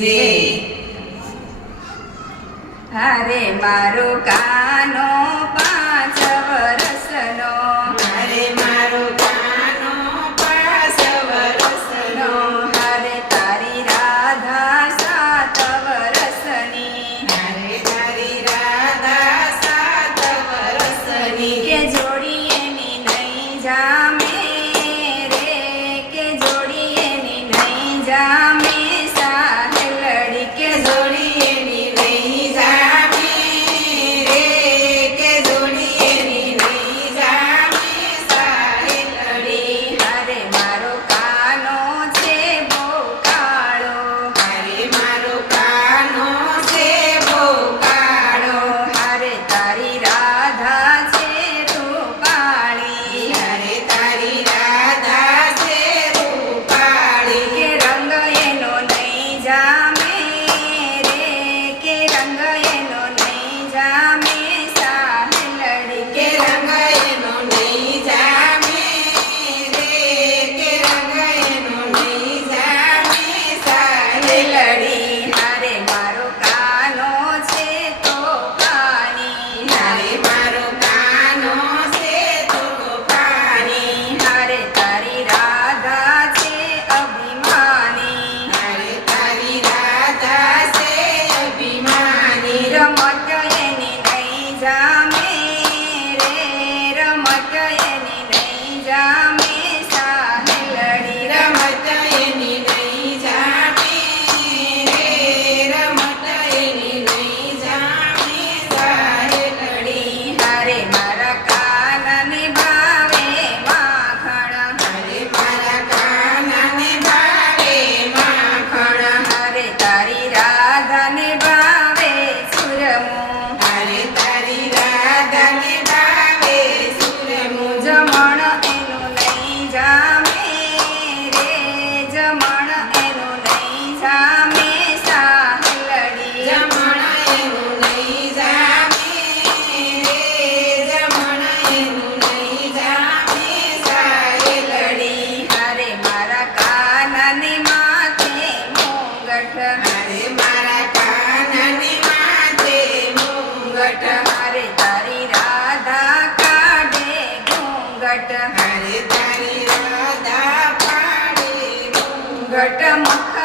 જય. હારે મારો કાનો 5 વરસનો, હારે મારો કાનો 5 વરસનો, હારે તારી રાધા 7 વરસની, હારે તારી રાધા 7 વરસની, કે જોડી એની નહીં જામે રે, કે જોડી એની નહીં જામે સાહેલડી, કે જોડી એની નહીં જામે રે, કે જોડી એની નહીં જામે સાહેલડી. હારે મારો કાનો છે બહુ કાળો, હારે મારો કાનો છે બહુ કાળો, હારે તારી રાધા છે રૂપાળી, હારે તારી રાધા છે રૂપાળી, કે રંગ એનો નહીં જામે રે, કે રંગ એનો નહીં જામે સાહેલડી, કે રંગ એનો નહીં જામે રે, કે રંગ એનો નહીં જામે સાહેલડી. હારે મારો કાનો છે તોફાની, હારે મારો કાનો છે તોફાની, હારે તારી રાધા છે અભિમાની, હારે તારી રાધા છે અભિમાની, રમત એની નહીં જામે રે, રમત એની નહીં જામે સાહેલડી, રમત એની નહીં જામે રે, રમત એની નહીં જામે સાહેલડી. હારે મારા કાનને ભાવે માખણ, હારે મારા કાનાને ભાવે માખણ, હારે તારી રાધાને ભાવે સુરમું, હારે તારી રાધાને ભાવે સુરમું, જમણ એનું નહીં જામે રે, જમણ એનું નહીં જામે સાહેલડી, જમણ એનું નહીં જામે રે, જમણ એનું નહીં જામે સાહેલડી. હારે મારા કાનને માથે મુંગઠ, હારે મારા કાનાને માથે મુંગટ, હારે તારી રાધા કાઢે ઘૂંઘટ, હારે તારી રાધા પાડે મુંગટ, ઘટ મુખ